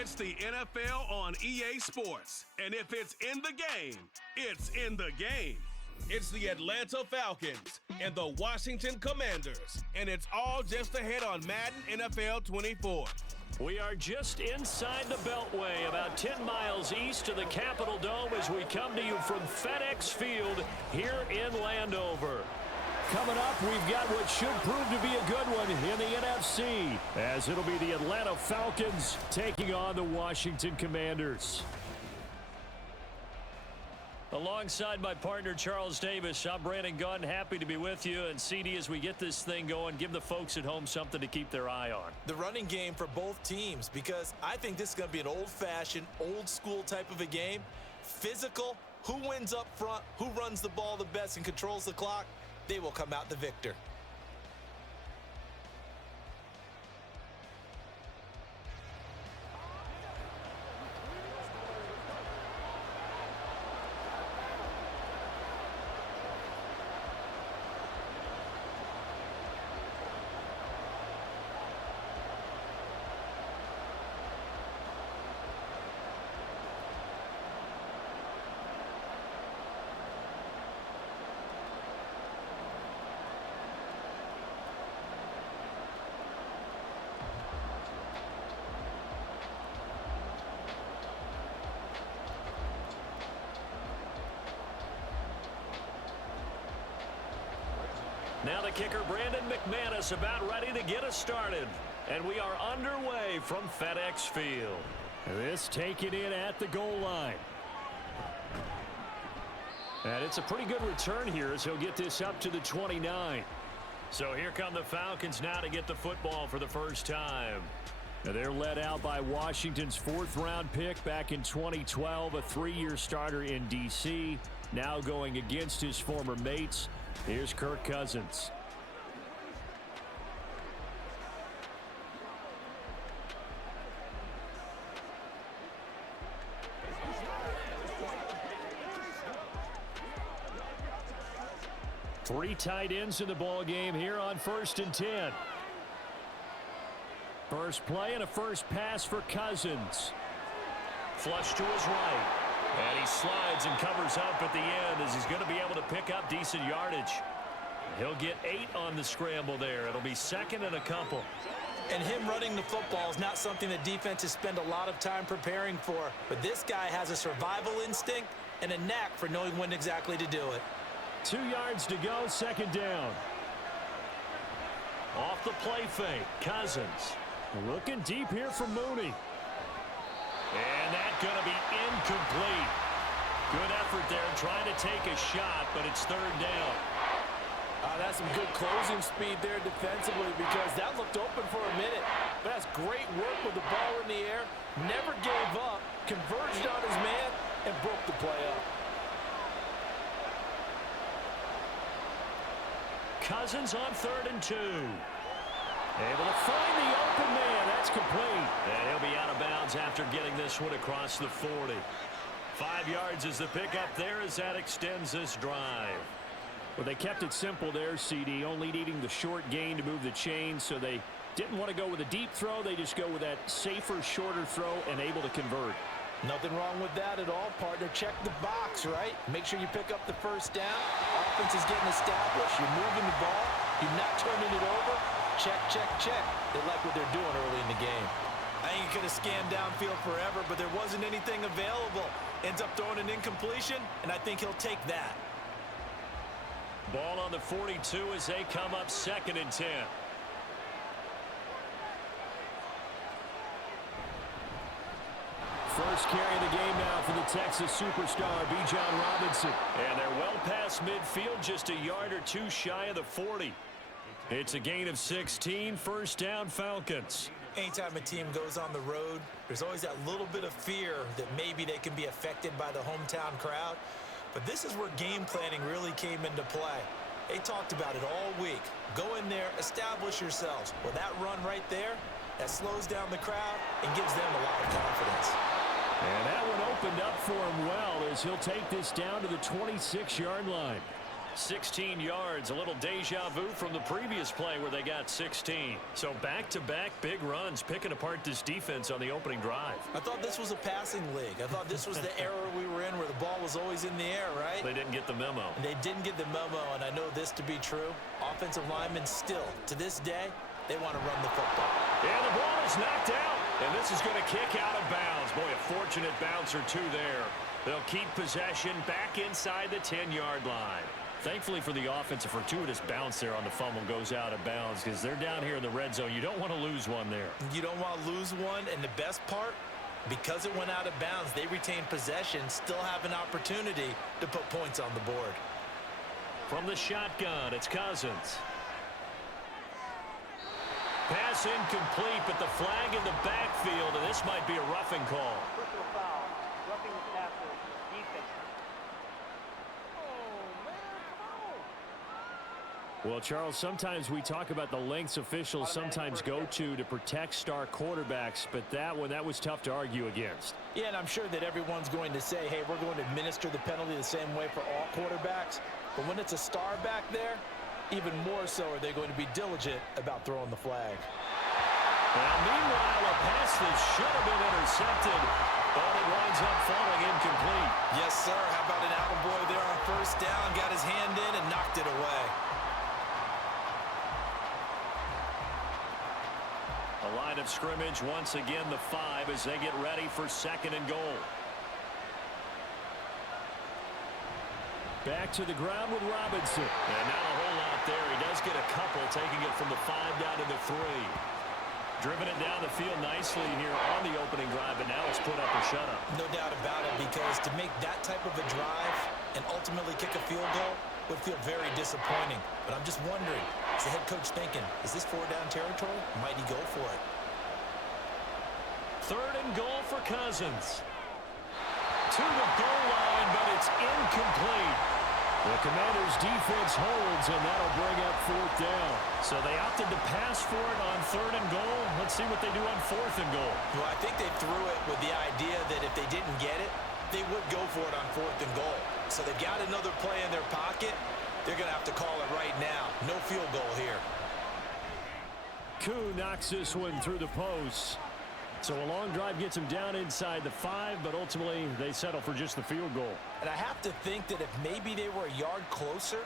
It's the NFL on EA Sports. And if it's in the game, it's in the game. It's the Atlanta Falcons and the Washington Commanders. And it's all just ahead on Madden NFL 24. We are just inside the Beltway, about 10 miles east of the Capitol Dome as we come to you from FedEx Field here in Landover. Coming up, we've got what should prove to be a good one in the NFC, as it'll be the Atlanta Falcons taking on the Washington Commanders. Alongside my partner, Charles Davis, I'm Brandon Gunn, happy to be with you. And CD, as we get this thing going, give the folks at home something to keep their eye on. The running game for both teams, because I think this is going to be an old-fashioned, old-school type of a game. Physical, who wins up front, who runs the ball the best and controls the clock, they will come out the victor. Now the kicker, Brandon McManus, about ready to get us started. And we are underway from FedEx Field. This taken in at the goal line. And it's a pretty good return here as he'll get this up to the 29. So here come the Falcons now to get the football for the first time. Now they're led out by Washington's fourth-round pick back in 2012, a three-year starter in D.C., now going against his former mates. Here's Kirk Cousins. Three tight ends in the ball game here on 1st and 10. First play and a first pass for Cousins. Flush to his right. And he slides and covers up at the end as he's going to be able to pick up decent yardage. He'll get 8 on the scramble there. It'll be second and a couple. And him running the football is not something that defenses spend a lot of time preparing for. But this guy has a survival instinct and a knack for knowing when exactly to do it. 2 yards to go, second down. Off the play fake, Cousins. Looking deep here for Mooney. And that's going to be incomplete. Good effort there trying to take a shot, but it's third down. That's some good closing speed there defensively because that looked open for a minute. But that's great work with the ball in the air. Never gave up, converged on his man, and broke the play up. Cousins on 3rd and 2. Able to find the open man. That's complete. And he'll be out of bounds after getting this one across the 40. 5 yards is the pickup there as that extends this drive. Well, they kept it simple there, CD, only needing the short gain to move the chains, so they didn't want to go with a deep throw. They just go with that safer, shorter throw and able to convert. Nothing wrong with that at all, partner. Check the box, right? Make sure you pick up the first down. Offense is getting established. You're moving the ball. You're not turning it over. Check, check, check. They like what they're doing early in the game. I think he could have scanned downfield forever, but there wasn't anything available. Ends up throwing an incompletion, and I think he'll take that. Ball on the 42 as they come up 2nd and 10. First carry of the game now for the Texas superstar, Bijan Robinson. And they're well past midfield, just a yard or two shy of the 40. It's a gain of 16, first down Falcons. Anytime a team goes on the road, there's always that little bit of fear that maybe they can be affected by the hometown crowd. But this is where game planning really came into play. They talked about it all week. Go in there, establish yourselves. Well, that run right there, that slows down the crowd and gives them a lot of confidence. And that one opened up for him well as he'll take this down to the 26-yard line. 16 yards, a little deja vu from the previous play where they got 16. So back-to-back big runs, picking apart this defense on the opening drive. I thought this was a passing league. I thought this was the era we were in where the ball was always in the air, right? They didn't get the memo. And they didn't get the memo, and I know this to be true. Offensive linemen still, to this day, they want to run the football. And the ball is knocked out, and this is going to kick out of bounds. Boy, a fortunate bounce or two there. They'll keep possession back inside the 10-yard line. Thankfully for the offense, a fortuitous bounce there on the fumble goes out of bounds because they're down here in the red zone. You don't want to lose one there. You don't want to lose one, and the best part, because it went out of bounds, they retain possession, still have an opportunity to put points on the board. From the shotgun, it's Cousins. Pass incomplete, but the flag in the backfield, and this might be a roughing call. Personal foul, roughing the passer, defense. Well, Charles, sometimes we talk about the lengths officials sometimes go to protect star quarterbacks, but that one, that was tough to argue against. Yeah, and I'm sure that everyone's going to say, hey, we're going to administer the penalty the same way for all quarterbacks. But when it's a star back there, even more so are they going to be diligent about throwing the flag. Now, meanwhile, a pass that should have been intercepted, but it winds up falling incomplete. Yes, sir. How about an attaboy there on first down? Got his hand in and knocked it away. A line of scrimmage, once again, the 5 as they get ready for 2nd and goal. Back to the ground with Robinson. And not a whole lot there. He does get a couple, taking it from the 5 down to the 3. Driven it down the field nicely here on the opening drive, but now it's put up or shut up. No doubt about it, because to make that type of a drive and ultimately kick a field goal would feel very disappointing. But I'm just wondering, is the head coach thinking, is this 4-down territory? Might he go for it? 3rd and goal for Cousins. To the goal line, but it's incomplete. The Commanders' defense holds, and that'll bring up 4th down. So they opted to pass for it on 3rd and goal. Let's see what they do on 4th and goal. Well, I think they threw it with the idea that if they didn't get it, they would go for it on 4th and goal. So they've got another play in their pocket. They're going to have to call it right now. No field goal here. Koo knocks this one through the post. So a long drive gets them down inside the 5, but ultimately they settle for just the field goal. And I have to think that if maybe they were a yard closer,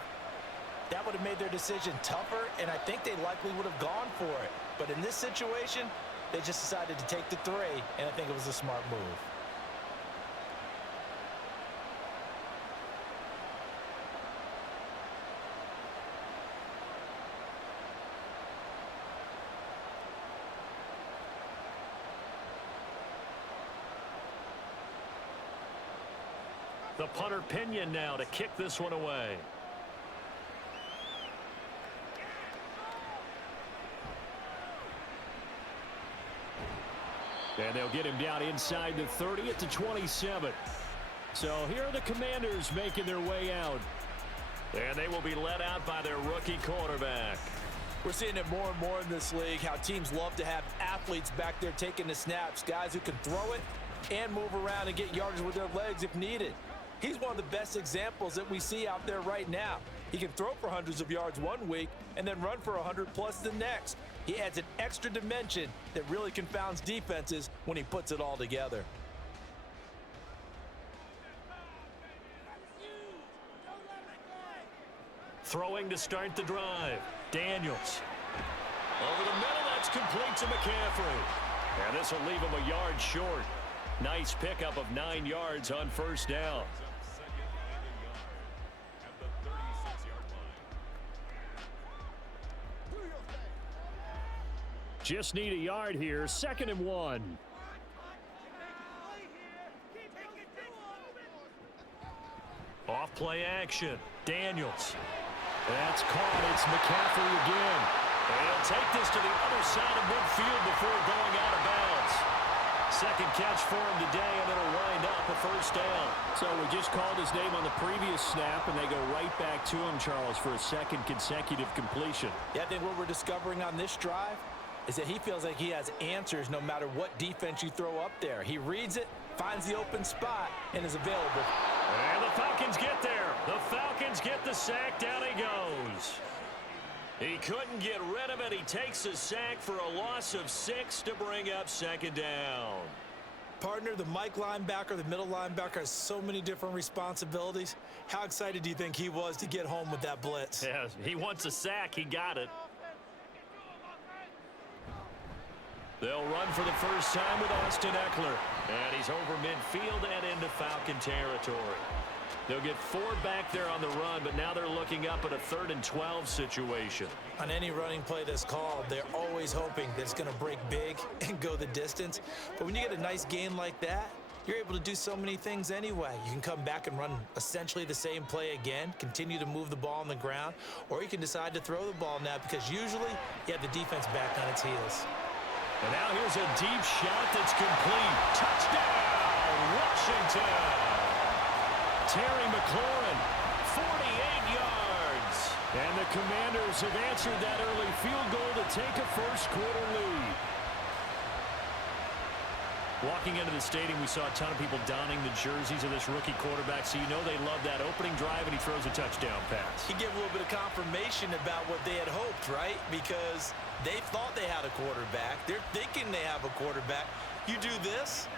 that would have made their decision tougher, and I think they likely would have gone for it. But in this situation, they just decided to take the 3, and I think it was a smart move. The punter Pinion now to kick this one away. And they'll get him down inside the 30 at the 27. So here are the Commanders making their way out. And they will be led out by their rookie quarterback. We're seeing it more and more in this league, how teams love to have athletes back there taking the snaps, guys who can throw it and move around and get yardage with their legs if needed. He's one of the best examples that we see out there right now. He can throw for hundreds of yards one week and then run for 100+ the next. He adds an extra dimension that really confounds defenses when he puts it all together. Throwing to start the drive. Daniels. Over the middle, that's complete to McCaffrey. And this will leave him a yard short. Nice pickup of 9 yards on first down. Just need a yard here. 2nd and 1. Off play action. Daniels. That's caught. It's McCaffrey again. And he'll take this to the other side of midfield before going out of bounds. Second catch for him today, and it'll wind up a first down. So we just called his name on the previous snap, and they go right back to him, Charles, for a second consecutive completion. Yeah, I think what we're discovering on this drive is that he feels like he has answers no matter what defense you throw up there. He reads it, finds the open spot, and is available. And the Falcons get there. The Falcons get the sack. Down he goes. He couldn't get rid of it. He takes a sack for a loss of 6 to bring up second down. Partner, the Mike linebacker, the middle linebacker has so many different responsibilities. How excited do you think he was to get home with that blitz? Yeah, he wants a sack. He got it. They'll run for the first time with Austin Eckler. And he's over midfield and into Falcon territory. They'll get 4 back there on the run, but now they're looking up at a 3rd and 12 situation. On any running play that's called, they're always hoping that it's going to break big and go the distance. But when you get a nice gain like that, you're able to do so many things anyway. You can come back and run essentially the same play again, continue to move the ball on the ground, or you can decide to throw the ball now because usually you have the defense back on its heels. And now here's a deep shot that's complete. Touchdown, Washington! Terry McLaurin, 48 yards. And the Commanders have answered that early field goal to take a first-quarter lead. Walking into the stadium, we saw a ton of people donning the jerseys of this rookie quarterback, so you know they love that opening drive, and he throws a touchdown pass. He gave a little bit of confirmation about what they had hoped, right? Because they thought they had a quarterback. They're thinking they have a quarterback. You do this,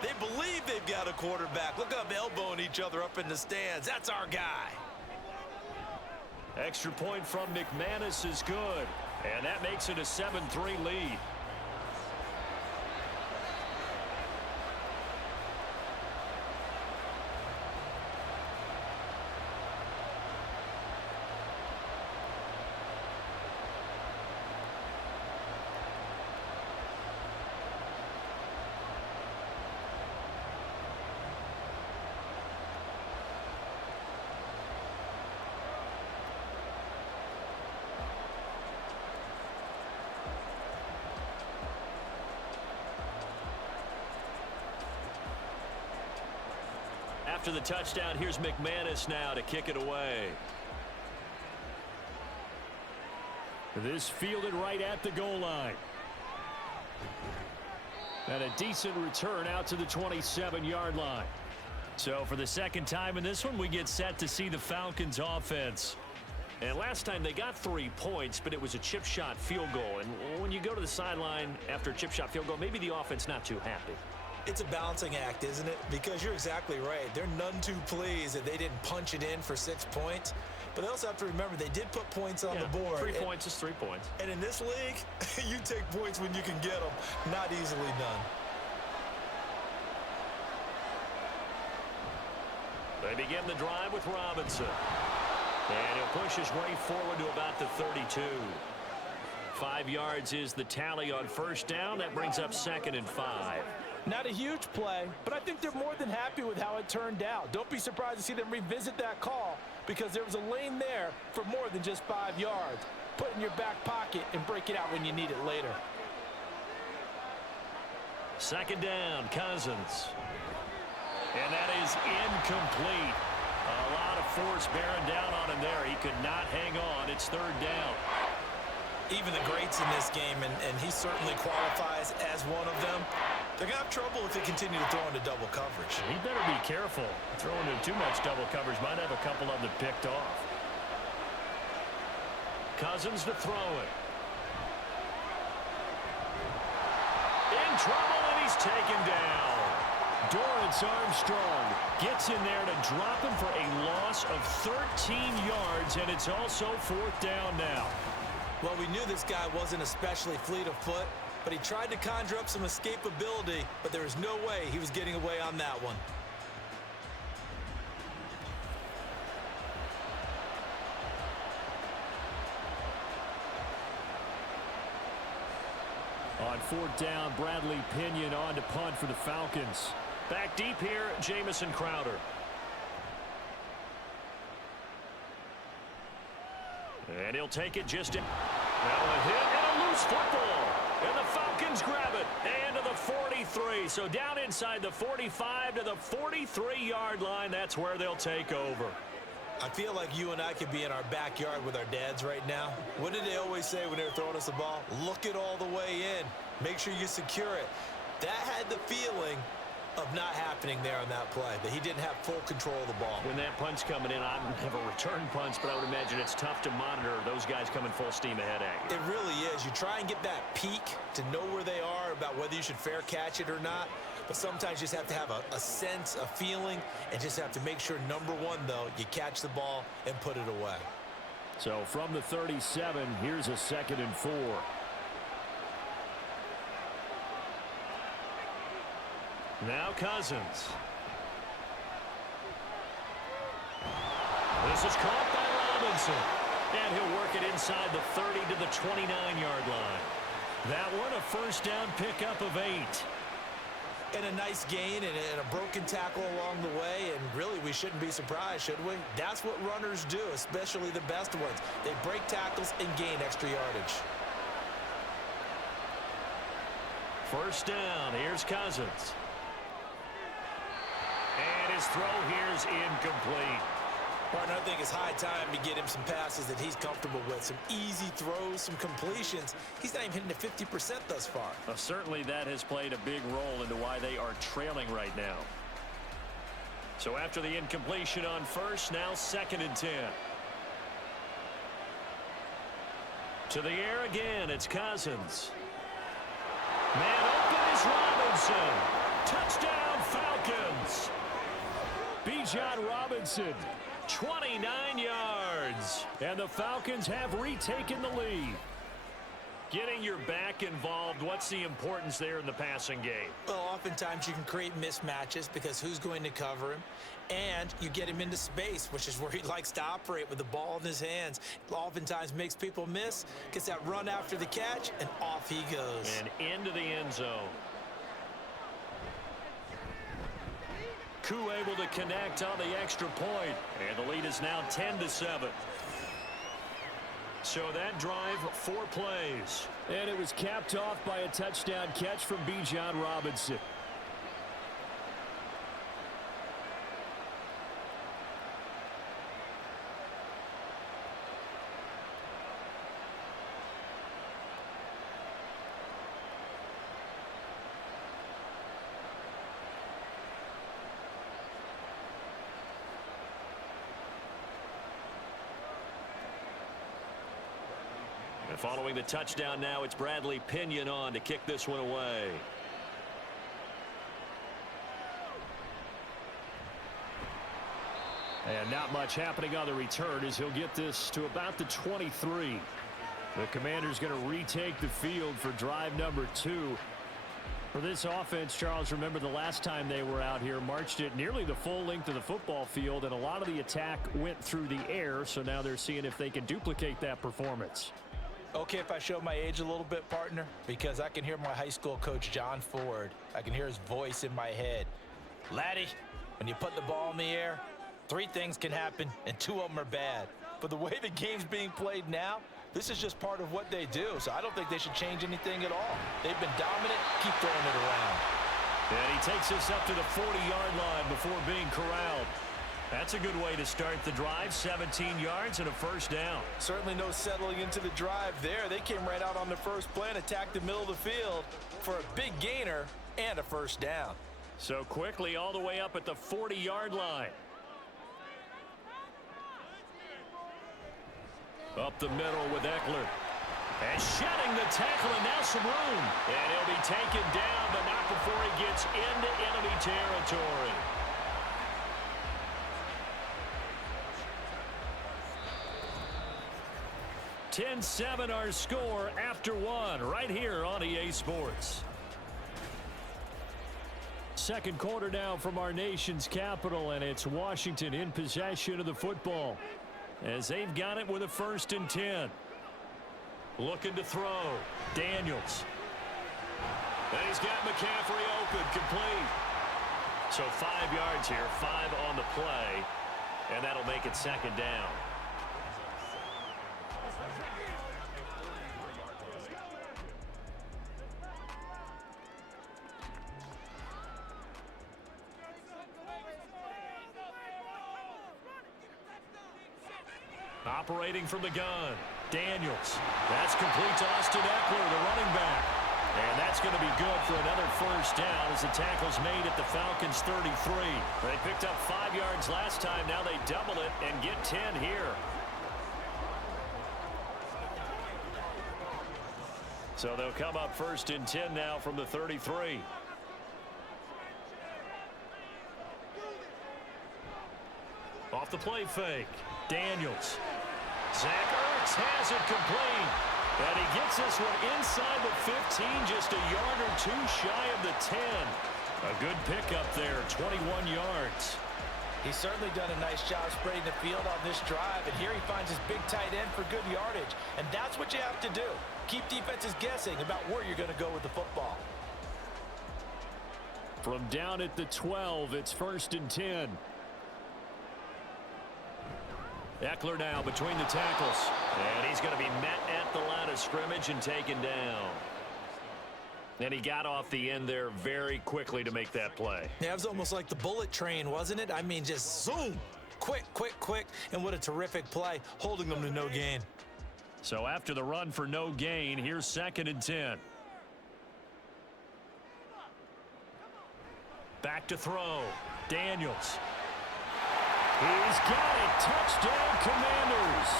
they believe they've got a quarterback. Look up, elbowing each other up in the stands. That's our guy. Extra point from McManus is good, and that makes it a 7-3 lead. After the touchdown, here's McManus now to kick it away. This fielded right at the goal line. And a decent return out to the 27-yard line. So for the second time in this one, we get set to see the Falcons offense. And last time they got 3 points, but it was a chip shot field goal. And when you go to the sideline after a chip shot field goal, maybe the offense not too happy. It's a balancing act, isn't it? Because you're exactly right. They're none too pleased that they didn't punch it in for 6 points. But they also have to remember they did put points on the board. 3 points is 3 points. And in this league, you take points when you can get them. Not easily done. They begin the drive with Robinson. And he'll push his way forward to about the 32. 5 yards is the tally on first down. That brings up 2nd and 5. Not a huge play, but I think they're more than happy with how it turned out. Don't be surprised to see them revisit that call because there was a lane there for more than just 5 yards. Put it in your back pocket and break it out when you need it later. 2nd down, Cousins. And that is incomplete. A lot of force bearing down on him there. He could not hang on. It's 3rd down. Even the greats in this game, and he certainly qualifies as one of them, they're going to have trouble if they continue to throw into double coverage. He better be careful. Throwing into too much double coverage might have a couple of them picked off. Cousins to throw it. In trouble, and he's taken down. Dorrance Armstrong gets in there to drop him for a loss of 13 yards, and it's also 4th down now. Well, we knew this guy wasn't especially fleet of foot, but he tried to conjure up some escapability, but there was no way he was getting away on that one. On 4th down, Bradley Pinion on to punt for the Falcons. Back deep here, Jamison Crowder. And he'll take it just in. Now a hit and a loose football. And the Falcons grab it. And to the 43. So down inside the 45 to the 43-yard line. That's where they'll take over. I feel like you and I could be in our backyard with our dads right now. What did they always say when they were throwing us the ball? Look it all the way in. Make sure you secure it. That had the feeling of not happening there on that play, that he didn't have full control of the ball. When that punch coming in, I don't have a return punch, but I would imagine it's tough to monitor those guys coming full steam ahead at you. It really is. You try and get that peek to know where they are, about whether you should fair catch it or not. But sometimes you just have to have a sense, a feeling, and just have to make sure, number one, though, you catch the ball and put it away. So from the 37, here's a 2nd and 4. Now Cousins. This is caught by Robinson. And he'll work it inside the 30 to the 29-yard line. That one a first down pickup of 8. And a nice gain and a broken tackle along the way, and really we shouldn't be surprised, should we? That's what runners do, especially the best ones. They break tackles and gain extra yardage. First down, here's Cousins. And his throw here's incomplete. Partner, I think it's high time to get him some passes that he's comfortable with. Some easy throws, some completions. He's not even hitting the 50% thus far. Certainly that has played a big role into why they are trailing right now. So after the incompletion on first, now 2nd and 10. To the air again, it's Cousins. Man open is Robinson. Touchdown Falcons. Bijan Robinson. 29 yards. And the Falcons have retaken the lead. Getting your back involved, what's the importance there in the passing game? Well, oftentimes you can create mismatches because who's going to cover him? And you get him into space, which is where he likes to operate with the ball in his hands. Oftentimes makes people miss, gets that run after the catch, and off he goes. And into the end zone. Koo able to connect on the extra point, and the lead is now 10-7. So that drive, 4 plays. And it was capped off by a touchdown catch from Bijan Robinson. And following the touchdown now, it's Bradley Pinion on to kick this one away. And not much happening on the return as he'll get this to about the 23. The Commander's going to retake the field for drive number 2. For this offense, Charles, remember the last time they were out here, marched it nearly the full length of the football field, and a lot of the attack went through the air, so now they're seeing if they can duplicate that performance. Okay, if I show my age a little bit, partner, because I can hear my high school coach, John Ford. I can hear his voice in my head. Laddie, when you put the ball in the air, 3 things can happen, and 2 of them are bad. But the way the game's being played now, this is just part of what they do, so I don't think they should change anything at all. They've been dominant. Keep throwing it around. And he takes us up to the 40-yard line before being corralled. That's a good way to start the drive. 17 yards and a first down. Certainly no settling into the drive there. They came right out on the first play and attacked the middle of the field for a big gainer and a first down. So quickly all the way up at the 40-yard line. Up the middle with Eckler. And shedding the tackle, and now some room. And he'll be taken down, but not before he gets into enemy territory. (10-7) our score after 1 right here on EA Sports. Second quarter now from our nation's capital, and it's Washington in possession of the football as they've got it with a 1st and 10. Looking to throw. Daniels. And he's got McCaffrey open, complete. So 5 yards here, 5 on the play, and that'll make it 2nd down. Operating from the gun. Daniels. That's complete to Austin Eckler, the running back. And that's going to be good for another first down as the tackle's made at the Falcons' 33. They picked up 5 yards last time. Now they double it and get 10 here. So they'll come up first and 10 now from the 33. Off the play fake. Daniels. Zach Ertz has it complete. And he gets this one inside the 15, just a yard or two shy of the 10. A good pickup there, 21 yards. He's certainly done a nice job spreading the field on this drive, and here he finds his big tight end for good yardage. And that's what you have to do. Keep defenses guessing about where you're going to go with the football. From down at the 12, it's first and 10. Eckler now between the tackles. And he's going to be met at the line of scrimmage and taken down. And he got off the end there very quickly to make that play. Yeah, it was almost like the bullet train, wasn't it? I mean, just zoom. Quick, quick, quick. And what a terrific play, holding them to no gain. So after the run for no gain, here's second and 10. Back to throw. Daniels. He's got it. Touchdown, Commanders.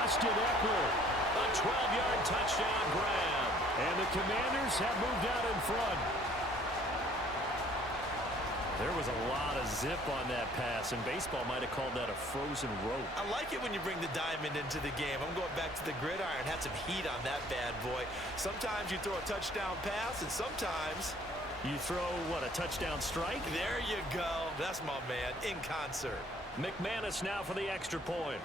Austin Eckler. A 12-yard touchdown grab. And the Commanders have moved out in front. There was a lot of zip on that pass, and baseball might have called that a frozen rope. I like it when you bring the diamond into the game. I'm going back to the gridiron. Had some heat on that bad boy. Sometimes you throw a touchdown pass, and sometimes you throw, what, a touchdown strike? There you go. That's my man, in concert. McManus now for the extra point.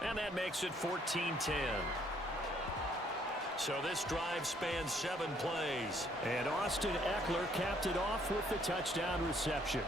And that makes it 14-10. So this drive spans 7 plays. And Austin Eckler capped it off with the touchdown reception.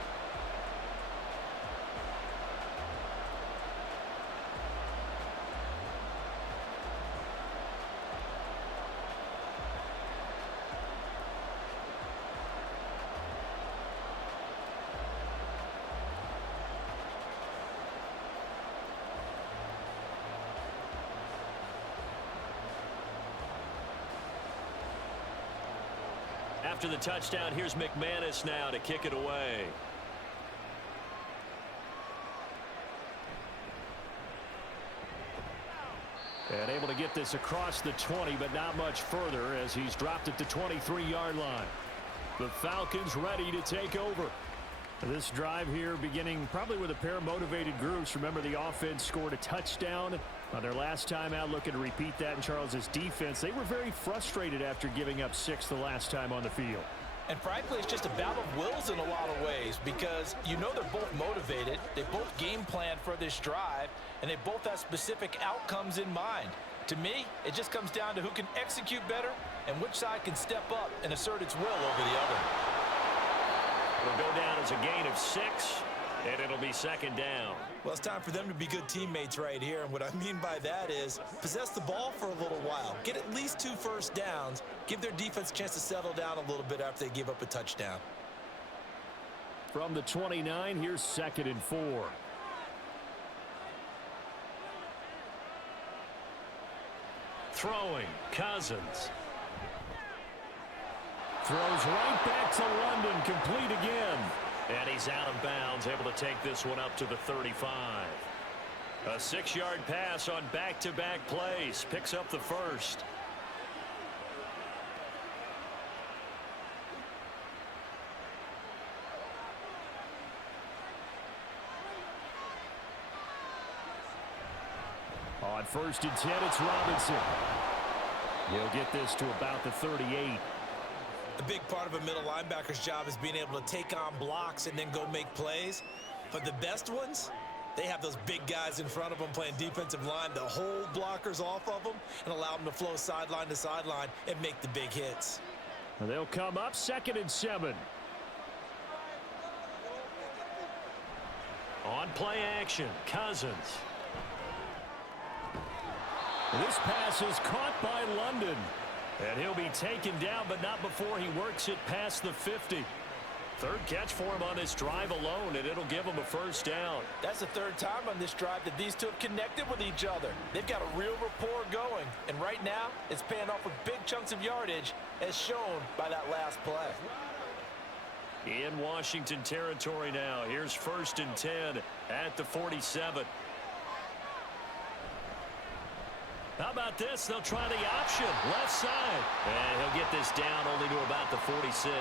After the touchdown, here's McManus now to kick it away. And able to get this across the 20, but not much further as he's dropped at the 23-yard line. The Falcons ready to take over. This drive here beginning probably with a pair of motivated groups. Remember, the offense scored a touchdown on their last time out, looking to repeat that in Charles's defense. They were very frustrated after giving up 6 the last time on the field. And frankly, it's just a battle of wills in a lot of ways because you know they're both motivated. They both game plan for this drive, and they both have specific outcomes in mind. To me, it just comes down to who can execute better and which side can step up and assert its will over the other. It'll go down as a gain of 6, and it'll be second down. Well, it's time for them to be good teammates right here, and what I mean by that is possess the ball for a little while, get at least 2 first downs, give their defense a chance to settle down a little bit after they give up a touchdown. From the 29, here's second and 4. Throwing, Cousins. Throws right back to London, complete again. And he's out of bounds, able to take this one up to the 35. A 6-yard pass on back-to-back plays. Picks up the first. On first and 10, it's Robinson. He'll get this to about the 38. A big part of a middle linebacker's job is being able to take on blocks and then go make plays. But the best ones, they have those big guys in front of them playing defensive line to hold blockers off of them and allow them to flow sideline to sideline and make the big hits. And they'll come up second and 7. On play action, Cousins. This pass is caught by London. And he'll be taken down, but not before he works it past the 50. Third catch for him on this drive alone, and it'll give him a first down. That's the third time on this drive that these two have connected with each other. They've got a real rapport going, and right now it's paying off with big chunks of yardage as shown by that last play. In Washington territory now. Here's 1st and 10 at the 47. How about this? They'll try the option. Left side. And he'll get this down only to about the 46.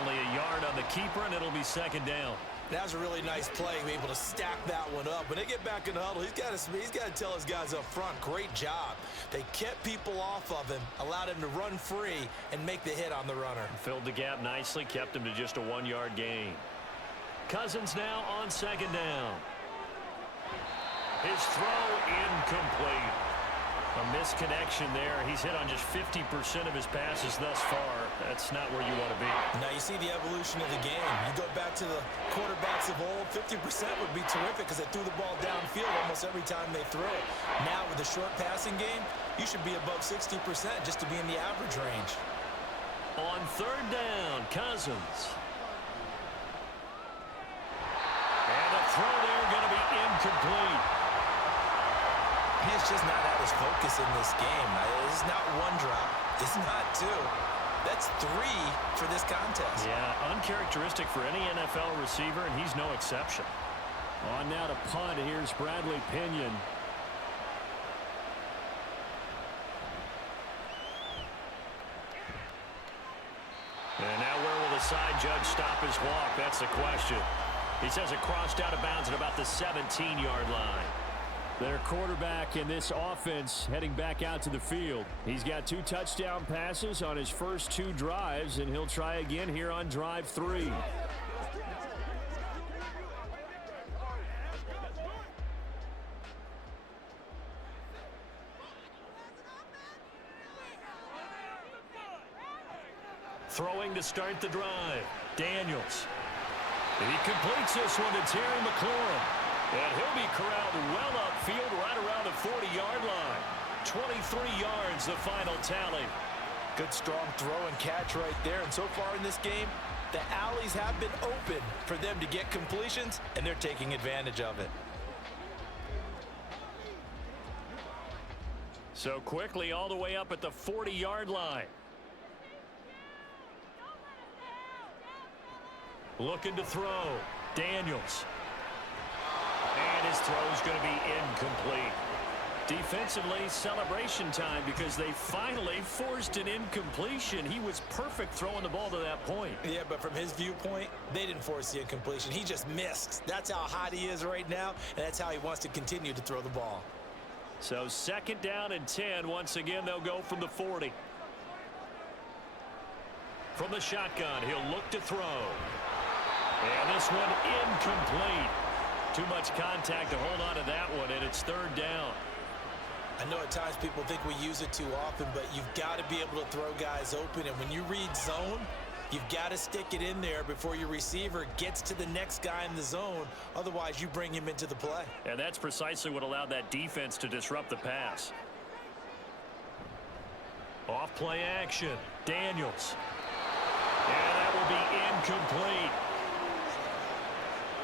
Only a yard on the keeper, and it'll be 2nd down. That was a really nice play, be able to stack that one up. When they get back in the huddle, he's got to tell his guys up front, great job. They kept people off of him, allowed him to run free, and make the hit on the runner. Filled the gap nicely, kept him to just a 1-yard gain. Cousins now on 2nd down. His throw incomplete. A misconnection there. He's hit on just 50% of his passes thus far. That's not where you want to be. Now you see the evolution of the game. You go back to the quarterbacks of old, 50% would be terrific because they threw the ball downfield almost every time they threw it. Now with the short passing game, you should be above 60% just to be in the average range. On 3rd down, Cousins. And a throw there going to be incomplete. He's just not at his focus in this game. This is not one drop. This is not 2. That's 3 for this contest. Yeah, uncharacteristic for any NFL receiver, and he's no exception. On now to punt. Here's Bradley Pinion. And now where will the side judge stop his walk? That's the question. He says it crossed out of bounds at about the 17-yard line. Their quarterback in this offense heading back out to the field. He's got 2 touchdown passes on his first 2 drives, and he'll try again here on drive 3. Throwing to start the drive. Daniels. And he completes this one to Terry McLaurin. And he'll be corralled well upfield right around the 40-yard line. 23 yards, the final tally. Good strong throw and catch right there. And so far in this game, the alleys have been open for them to get completions, and they're taking advantage of it. So quickly all the way up at the 40-yard line. Looking to throw. Daniels. And his throw's going to be incomplete. Defensively, celebration time because they finally forced an incompletion. He was perfect throwing the ball to that point. Yeah, but from his viewpoint, they didn't force the incompletion. He just missed. That's how hot he is right now, and that's how he wants to continue to throw the ball. So 2nd down and 10. Once again, they'll go from the 40. From the shotgun, he'll look to throw. And this one incomplete. Too much contact to hold on to that one, and it's 3rd down. I know at times people think we use it too often, but you've got to be able to throw guys open. And when you read zone, you've got to stick it in there before your receiver gets to the next guy in the zone. Otherwise, you bring him into the play. And that's precisely what allowed that defense to disrupt the pass. Off play action. Daniels. And that will be incomplete.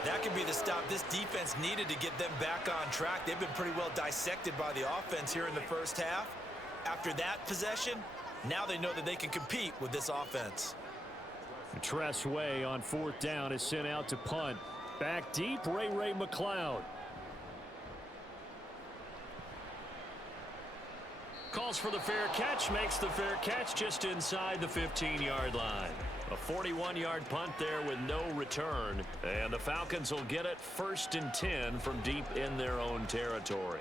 That could be the stop this defense needed to get them back on track. They've been pretty well dissected by the offense here in the first half. After that possession, now they know that they can compete with this offense. Tress Way on 4th down is sent out to punt. Back deep, Ray McLeod. Calls for the fair catch, makes the fair catch just inside the 15-yard line. A 41-yard punt there with no return. And the Falcons will get it 1st and 10 from deep in their own territory.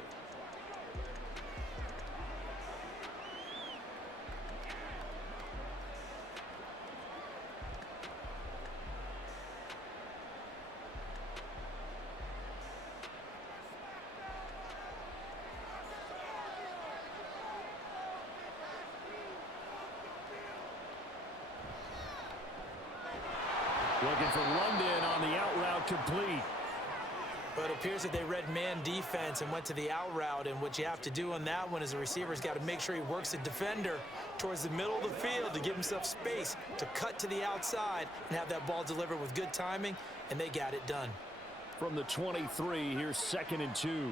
Looking for London on the out route complete. But it appears that they read man defense and went to the out route, and what you have to do on that one is the receiver's got to make sure he works the defender towards the middle of the field to give himself space to cut to the outside and have that ball delivered with good timing, and they got it done. From the 23, here's 2nd and 2.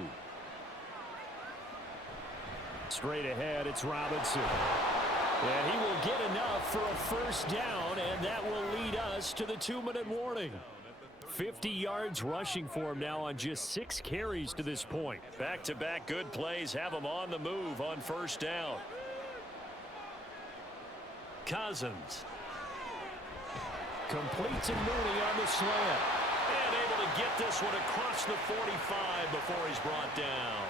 Straight ahead, it's Robinson. And he will get enough for a first down, and that will lead us to the 2-minute warning. 50 yards rushing for him now on just 6 carries to this point. Back-to-back good plays have him on the move on first down. Cousins. Completes and Mooney on the slant. And able to get this one across the 45 before he's brought down.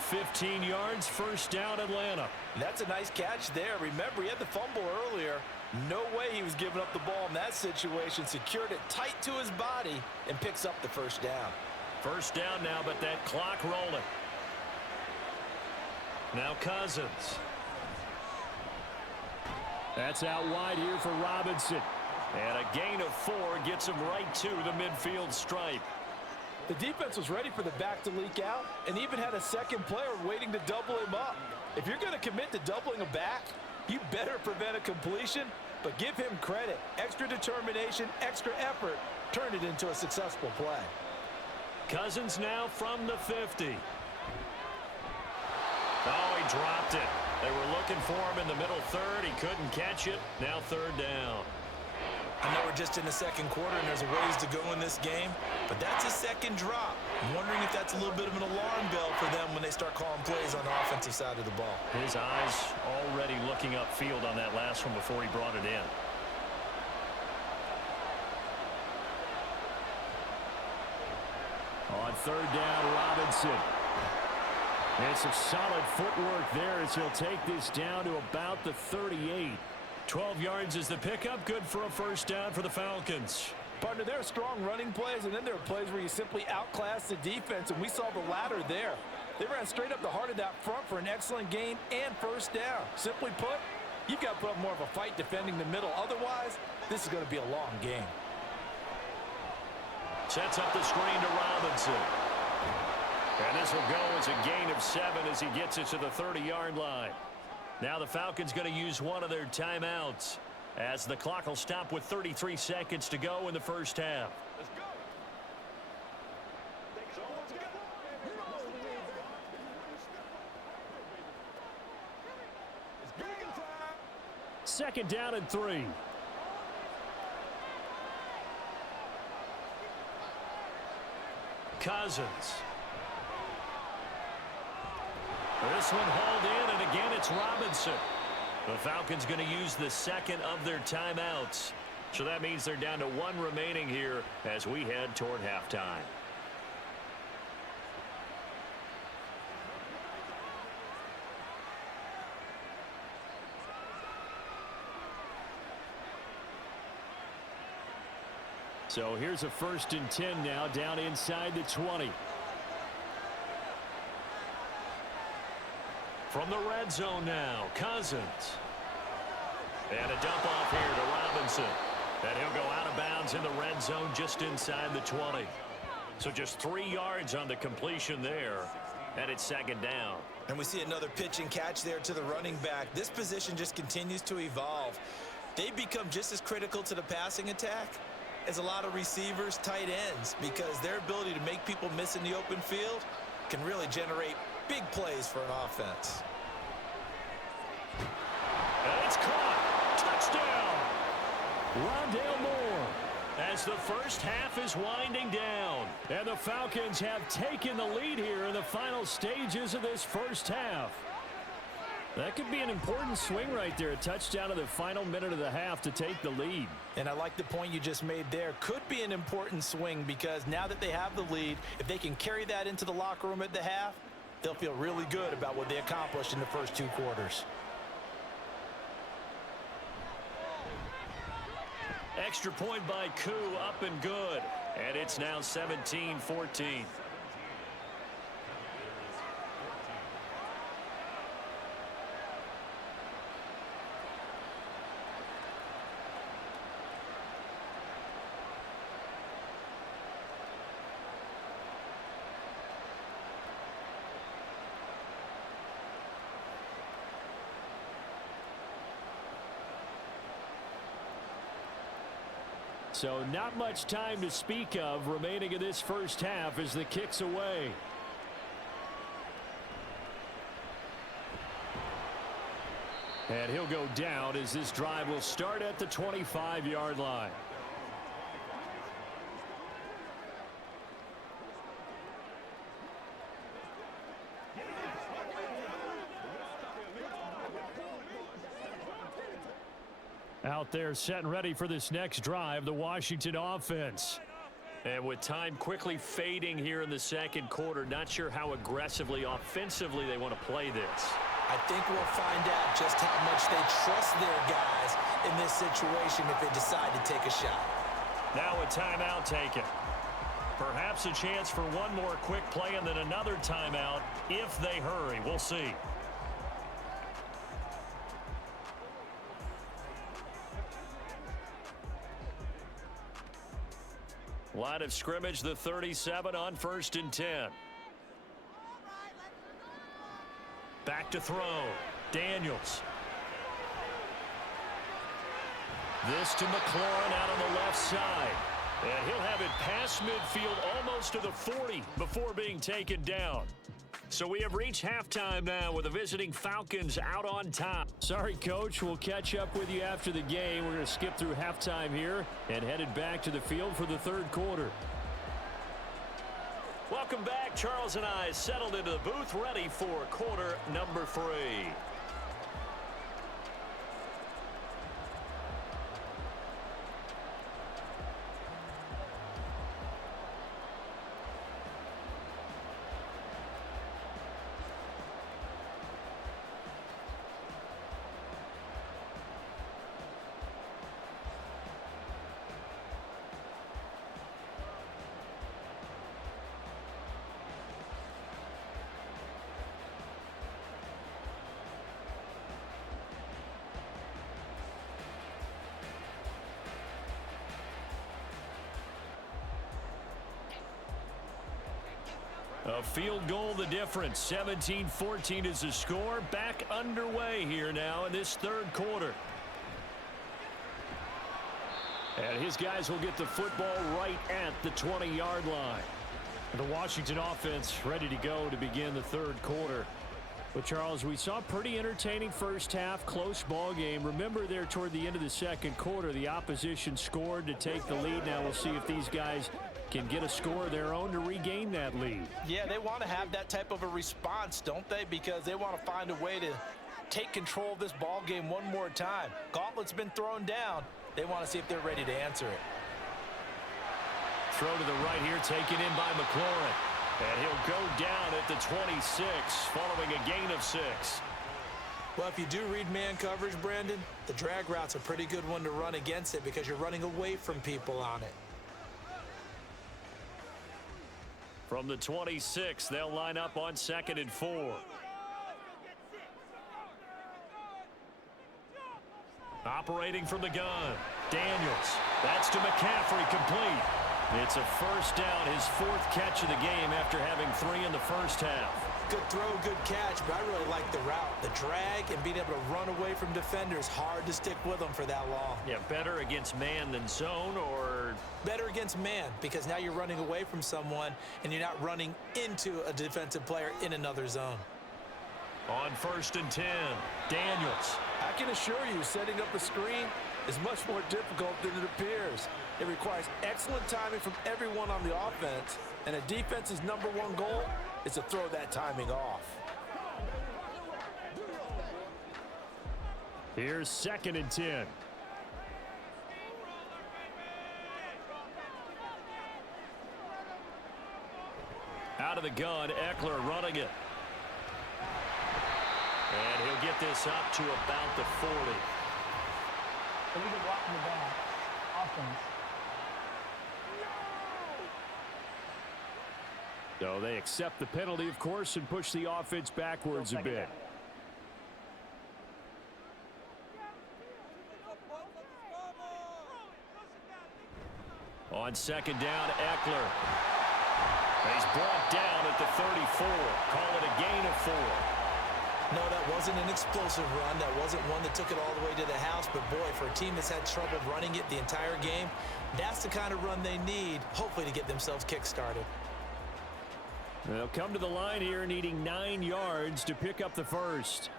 15 yards, first down, Atlanta. That's a nice catch there. Remember, he had the fumble earlier. No way he was giving up the ball in that situation. Secured it tight to his body and picks up the first down. First down now, but that clock rolling. Now Cousins. That's out wide here for Robinson. And a gain of 4 gets him right to the midfield stripe. The defense was ready for the back to leak out and even had a second player waiting to double him up. If you're going to commit to doubling a back, you better prevent a completion, but give him credit. Extra determination, extra effort, turned it into a successful play. Cousins now from the 50. Oh, he dropped it. They were looking for him in the middle third. He couldn't catch it. Now third down. I know we're just in the second quarter and there's a ways to go in this game, but that's a second drop. I'm wondering if that's a little bit of an alarm bell for them when they start calling plays on the offensive side of the ball. His eyes already looking upfield on that last one before he brought it in. On third down, Robinson. And some solid footwork there as he'll take this down to about the 38. 12 yards is the pickup. Good for a first down for the Falcons. Partner, there are strong running plays, and then there are plays where you simply outclass the defense, and we saw the latter there. They ran straight up the heart of that front for an excellent gain and first down. Simply put, you've got to put up more of a fight defending the middle. Otherwise, this is going to be a long game. Sets up the screen to Robinson. And this will go as a gain of 7 as he gets it to the 30-yard line. Now the Falcons going to use one of their timeouts as the clock will stop with 33 seconds to go in the first half. Let's go. Second down and 3. Cousins. This one hauled in, and again it's Robinson. The Falcons going to use the second of their timeouts. So that means they're down to 1 remaining here as we head toward halftime. So here's a 1st and 10 now down inside the 20. From the red zone now, Cousins. And a dump off here to Robinson. And he'll go out of bounds in the red zone just inside the 20. So just 3 yards on the completion there. And it's second down. And we see another pitch and catch there to the running back. This position just continues to evolve. They become just as critical to the passing attack as a lot of receivers, tight ends, because their ability to make people miss in the open field can really generate big plays for an offense. And it's caught. Touchdown. Rondale Moore. As the first half is winding down. And the Falcons have taken the lead here in the final stages of this first half. That could be an important swing right there. A touchdown in the final minute of the half to take the lead. And I like the point you just made there. Could be an important swing because now that they have the lead, if they can carry that into the locker room at the half, they'll feel really good about what they accomplished in the first 2 quarters. Extra point by Koo, up and good. And it's now 17-14. So not much time to speak of remaining in this first half as the kick's away. And he'll go down as this drive will start at the 25-yard line. Out there set and ready for this next drive, the Washington offense. And with time quickly fading here in the second quarter, not sure how aggressively, offensively they want to play this. I think we'll find out just how much they trust their guys in this situation if they decide to take a shot. Now a timeout taken. Perhaps a chance for one more quick play and then another timeout if they hurry. We'll see. Line of scrimmage, the 37 on 1st and 10. Back to throw. Daniels. This to McLaurin out on the left side. And he'll have it past midfield almost to the 40 before being taken down. So we have reached halftime now with the visiting Falcons out on top. Sorry, Coach. We'll catch up with you after the game. We're going to skip through halftime here and headed back to the field for the third quarter. Welcome back. Charles and I settled into the booth ready for quarter number 3. A field goal the difference. 17-14 is the score. Back underway here now in this third quarter. And his guys will get the football right at the 20-yard line. And the Washington offense ready to go to begin the third quarter. But, Charles, we saw a pretty entertaining first half, close ball game. Remember there toward the end of the second quarter, the opposition scored to take the lead. Now we'll see if these guys can get a score of their own to regain that lead. Yeah, they want to have that type of a response, don't they? Because they want to find a way to take control of this ball game one more time. Gauntlet's been thrown down. They want to see if they're ready to answer it. Throw to the right here, taken in by McLaurin. And he'll go down at the 26, following a gain of 6. Well, if you do read man coverage, Brandon, the drag route's a pretty good one to run against it because you're running away from people on it. From the 26, they'll line up on 2nd and 4. Operating from the gun. Daniels. That's to McCaffrey, complete. It's a first down, his 4th catch of the game after having 3 in the first half. Good throw, good catch, but I really like the route. The drag and being able to run away from defenders, hard to stick with them for that long. Yeah, better against man than zone, or? Better against man, because now you're running away from someone and you're not running into a defensive player in another zone. On 1st and 10, Daniels. I can assure you, setting up a screen is much more difficult than it appears. It requires excellent timing from everyone on the offense, and a defense's #1 goal is to throw that timing off. Here's 2nd and 10. Out of the gun, Eckler running it. And he'll get this up to about the 40. Illegal block in the back. Offense. So they accept the penalty, of course, and push the offense backwards a bit. On 2nd down, Eckler. He's brought down at the 34. Call it a gain of 4. No, that wasn't wasn't an explosive run. That wasn't one that took it all the way to the house. But, boy, for a team that's had trouble running it the entire game, that's the kind of run they need, hopefully, to get themselves kick-started. They'll come to the line here needing 9 yards to pick up the first.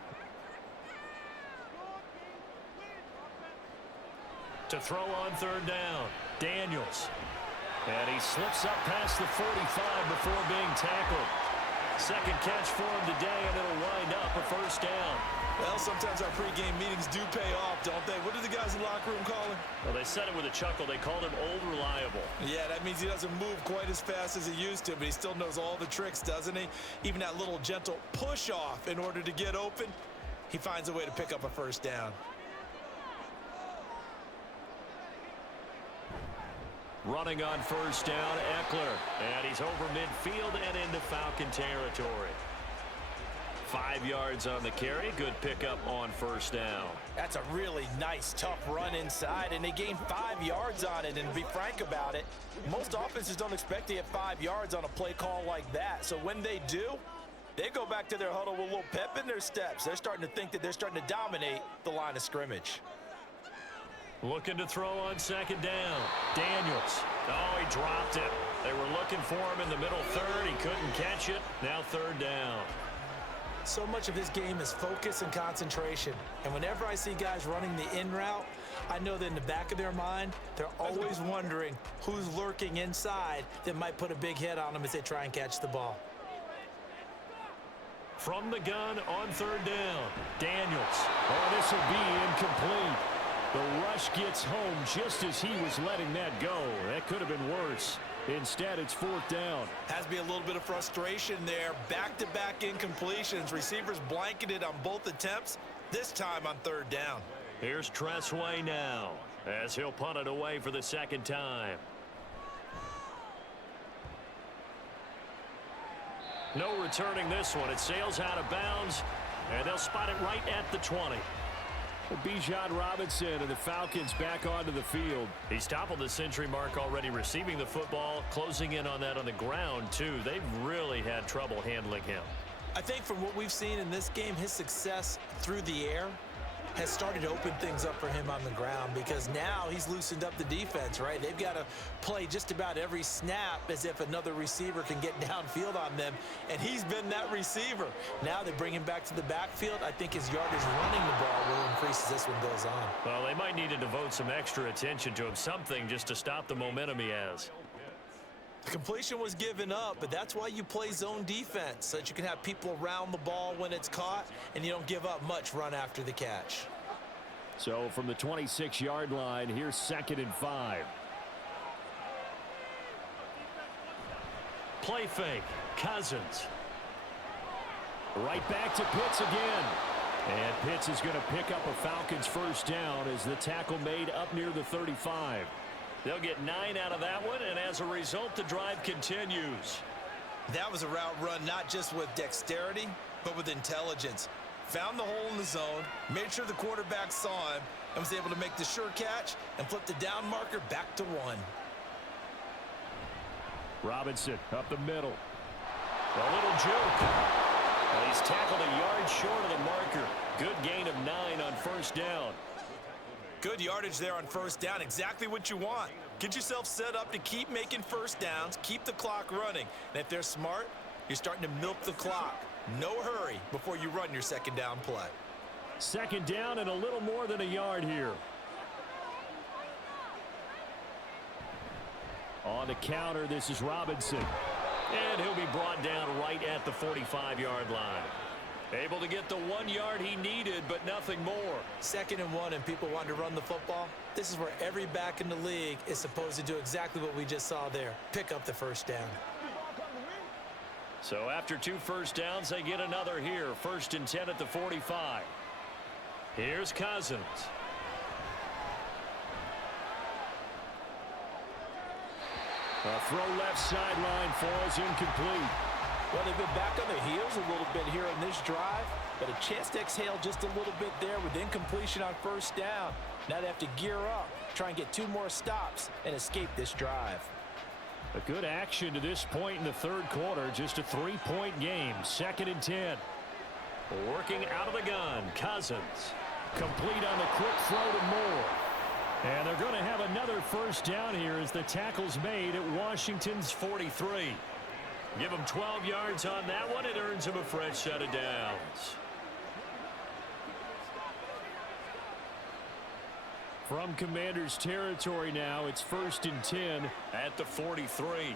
To throw on third down, Daniels. And he slips up past the 45 before being tackled. Second catch for him today, and it'll wind up a first down. Well, sometimes our pregame meetings do pay off, don't they? What do the guys in the locker room call him? Well, they said it with a chuckle. They called him Old Reliable. Yeah, that means he doesn't move quite as fast as he used to, but he still knows all the tricks, doesn't he? Even that little gentle push-off in order to get open, he finds a way to pick up a first down. Running on first down, Eckler. And he's over midfield and into Falcon territory. 5 yards on the carry. Good pickup on first down. That's a really nice, tough run inside, and they gained 5 yards on it. And to be frank about it, most offenses don't expect to get 5 yards on a play call like that. So when they do, they go back to their huddle with a little pep in their steps. They're starting to think that they're starting to dominate the line of scrimmage. Looking to throw on second down. Daniels. Oh, he dropped it. They were looking for him in the middle third. He couldn't catch it. Now third down. So much of his game is focus and concentration. And whenever I see guys running the in route, I know that in the back of their mind, they're always wondering who's lurking inside that might put a big hit on them as they try and catch the ball. From the gun on third down. Daniels. Oh, this will be incomplete. The rush gets home just as he was letting that go. That could have been worse. Instead, it's fourth down. Has to be a little bit of frustration there. Back-to-back incompletions. Receivers blanketed on both attempts, this time on third down. Here's Tressway now as he'll punt it away for the second time. No returning this one. It sails out of bounds, and they'll spot it right at the 20. Bijan Robinson and the Falcons back onto the field. He's toppled the century mark already receiving the football, closing in on that on the ground, too. They've really had trouble handling him. I think from what we've seen in this game, his success through the air has started to open things up for him on the ground because now he's loosened up the defense, right? They've got to play just about every snap as if another receiver can get downfield on them, and he's been that receiver. Now they bring him back to the backfield. I think his yardage running the ball will increase as this one goes on. Well, they might need to devote some extra attention to him, something just to stop the momentum he has. The completion was given up, but that's why you play zone defense, so that you can have people around the ball when it's caught, and you don't give up much run after the catch. So from the 26-yard line, here's 2nd and 5. Play fake. Cousins. Right back to Pitts again. And Pitts is going to pick up a Falcons first down as the tackle made up near the 35. They'll get 9 out of that one, and as a result, the drive continues. That was a route run not just with dexterity, but with intelligence. Found the hole in the zone, made sure the quarterback saw him, and was able to make the sure catch and flip the down marker back to 1. Robinson up the middle. A little joke. And he's tackled a yard short of the marker. Good gain of 9 on first down. Good yardage there on first down. Exactly what you want. Get yourself set up to keep making first downs, keep the clock running. And if they're smart, you're starting to milk the clock. No hurry before you run your second down play. Second down and a little more than a yard here. On the counter, this is Robinson. And he'll be brought down right at the 45-yard line. Able to get the 1 yard he needed, but nothing more. 2nd and 1, and people want to run the football. This is where every back in the league is supposed to do exactly what we just saw there. Pick up the first down. So after 2 first downs, they get another here. 1st and 10 at the 45. Here's Cousins. A throw left sideline falls incomplete. Well, they've been back on their heels a little bit here in this drive, but a chance to exhale just a little bit there with incompletion on first down. Now they have to gear up, try and get 2 more stops, and escape this drive. A good action to this point in the third quarter. Just a 3-point game. 2nd and 10. Working out of the gun, Cousins. Complete on the quick throw to Moore. And they're going to have another first down here as the tackle's made at Washington's 43. Give him 12 yards on that one. It earns him a fresh set of downs. From Commanders territory now, it's 1st and 10 at the 43.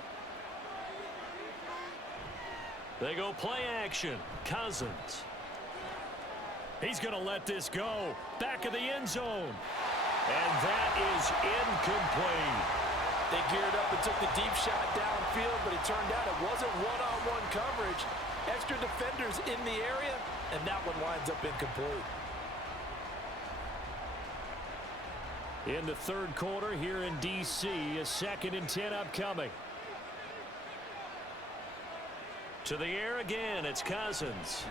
They go play action. Cousins. He's going to let this go. Back of the end zone. And that is incomplete. They geared up and took the deep shot downfield, but it turned out it wasn't one-on-one coverage. Extra defenders in the area, and that one winds up incomplete. In the third quarter here in D.C., a 2nd and 10 upcoming. To the air again, it's Cousins.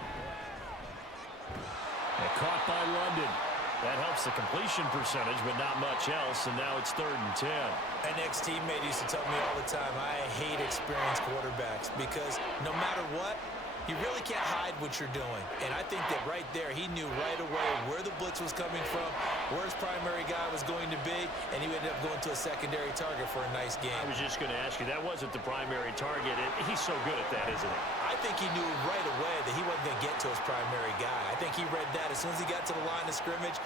And caught by London. That helps the completion percentage, but not much else, and now it's 3rd and 10. An ex-teammate used to tell me all the time, I hate experienced quarterbacks because no matter what, you really can't hide what you're doing. And I think that right there, he knew right away where the blitz was coming from, where his primary guy was going to be, and he ended up going to a secondary target for a nice game. I was just going to ask you, that wasn't the primary target. He's so good at that, isn't he? I think he knew right away that he wasn't going to get to his primary guy. I think he read that as soon as he got to the line of scrimmage,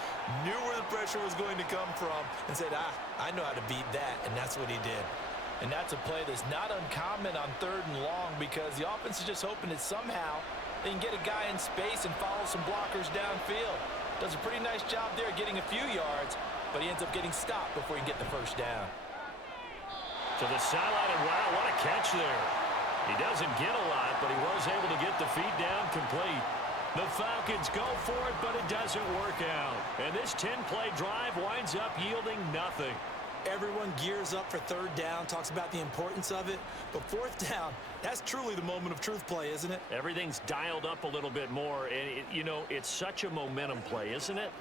knew where the pressure was going to come from, and said, I know how to beat that, and that's what he did. And that's a play that's not uncommon on 3rd and long because the offense is just hoping that somehow they can get a guy in space and follow some blockers downfield. Does a pretty nice job there getting a few yards, but he ends up getting stopped before he can get the first down. To the sideline, and wow, what a catch there. He doesn't get a lot, but he was able to get the feet down complete. The Falcons go for it, but it doesn't work out. And this 10-play drive winds up yielding nothing. Everyone gears up for 3rd down, talks about the importance of it. But 4th down, that's truly the moment of truth play, isn't it? Everything's dialed up a little bit more. And, it's such a momentum play, isn't it?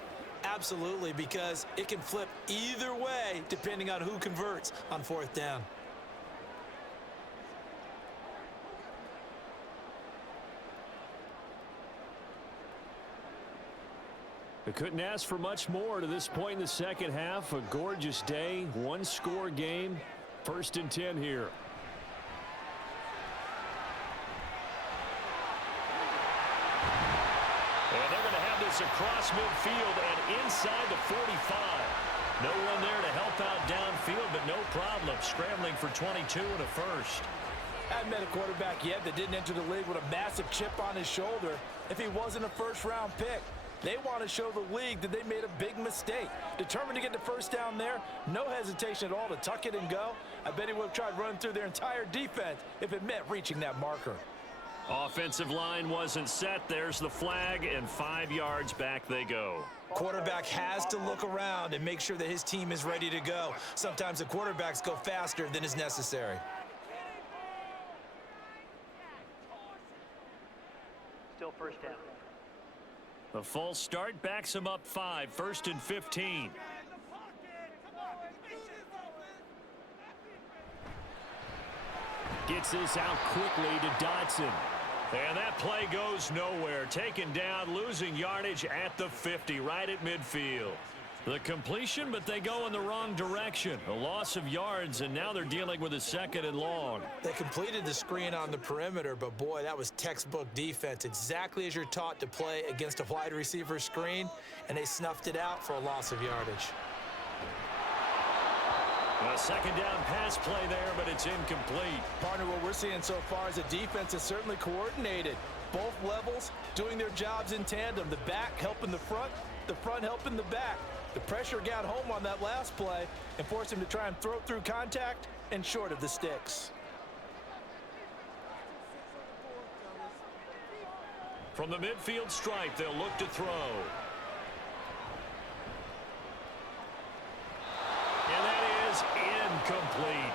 Absolutely, because it can flip either way depending on who converts on 4th down. They couldn't ask for much more to this point in the second half. A gorgeous day, one-score game, 1st and 10 here. And they're going to have this across midfield and inside the 45. No one there to help out downfield, but no problem. Scrambling for 22 and a first. I haven't met a quarterback yet that didn't enter the league with a massive chip on his shoulder if he wasn't a first-round pick. They want to show the league that they made a big mistake. Determined to get the first down there, no hesitation at all to tuck it and go. I bet he would have tried running through their entire defense if it meant reaching that marker. Offensive line wasn't set. There's the flag, and 5 yards back they go. Quarterback has to look around and make sure that his team is ready to go. Sometimes the quarterbacks go faster than is necessary. Still first down. The false start backs him up 5, 1st and 15. Gets this out quickly to Dotson. And that play goes nowhere. Taken down, losing yardage at the 50, right at midfield. The completion, but they go in the wrong direction. A loss of yards, and now they're dealing with a 2nd and long. They completed the screen on the perimeter, but boy, that was textbook defense. Exactly as you're taught to play against a wide receiver screen, and they snuffed it out for a loss of yardage. A 2nd down pass play there, but it's incomplete. Partner, what we're seeing so far is a defense is certainly coordinated. Both levels doing their jobs in tandem. The back helping the front helping the back. The pressure got home on that last play and forced him to try and throw through contact and short of the sticks. From the midfield stripe, they'll look to throw. And that is incomplete.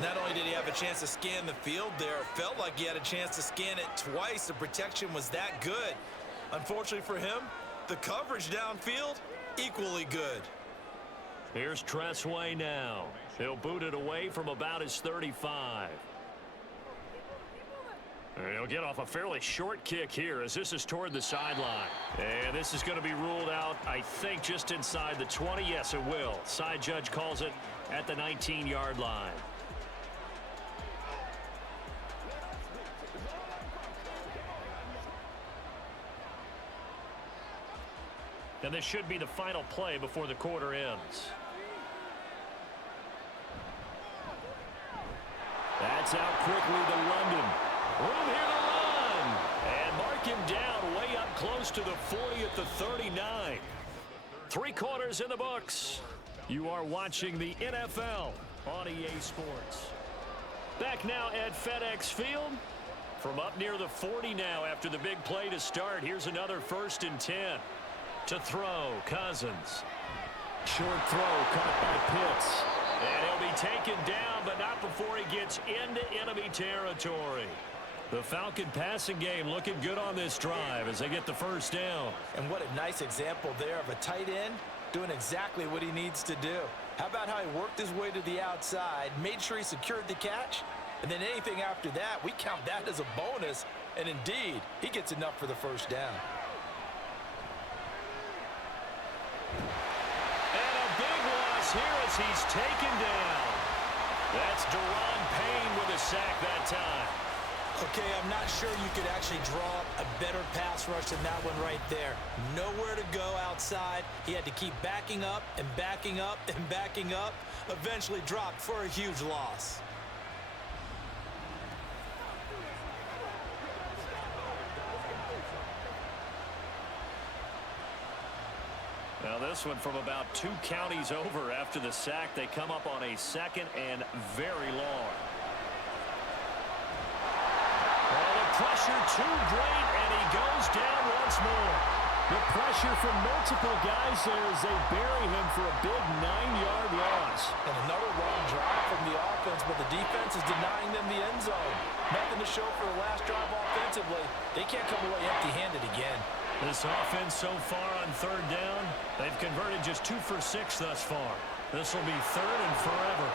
Not only did he have a chance to scan the field there, it felt like he had a chance to scan it twice. The protection was that good. Unfortunately for him, the coverage downfield, equally good. Here's Tressway now. He'll boot it away from about his 35. And he'll get off a fairly short kick here as this is toward the sideline. And this is going to be ruled out, I think, just inside the 20. Yes, it will. Side judge calls it at the 19-yard line. And this should be the final play before the quarter ends. That's out quickly to London. Room here to run. And mark him down way up close to the 40 at the 39. 3 quarters in the books. You are watching the NFL on EA Sports. Back now at FedEx Field. From up near the 40 now after the big play to start. Here's another 1st and 10. To throw, Cousins. Short throw caught by Pitts. And he'll be taken down, but not before he gets into enemy territory. The Falcon passing game looking good on this drive as they get the 1st down. And what a nice example there of a tight end doing exactly what he needs to do. How about how he worked his way to the outside, made sure he secured the catch, and then anything after that, we count that as a bonus. And indeed, he gets enough for the 1st down. Here as he's taken down. That's Deron Payne with a sack that time. Okay, I'm not sure you could actually draw up a better pass rush than that one right there. Nowhere to go outside. He had to keep backing up and backing up and backing up. Eventually dropped for a huge loss. Now this one from about 2 counties over after the sack. They come up on a 2nd and very long. Well, the pressure too great, and he goes down once more. The pressure from multiple guys there as they bury him for a big 9-yard loss. And another long drive from the offense, but the defense is denying them the end zone. Nothing to show for the last drive offensively. They can't come away empty-handed again. This offense so far on 3rd down, they've converted just 2 for 6 thus far. This will be 3rd and forever.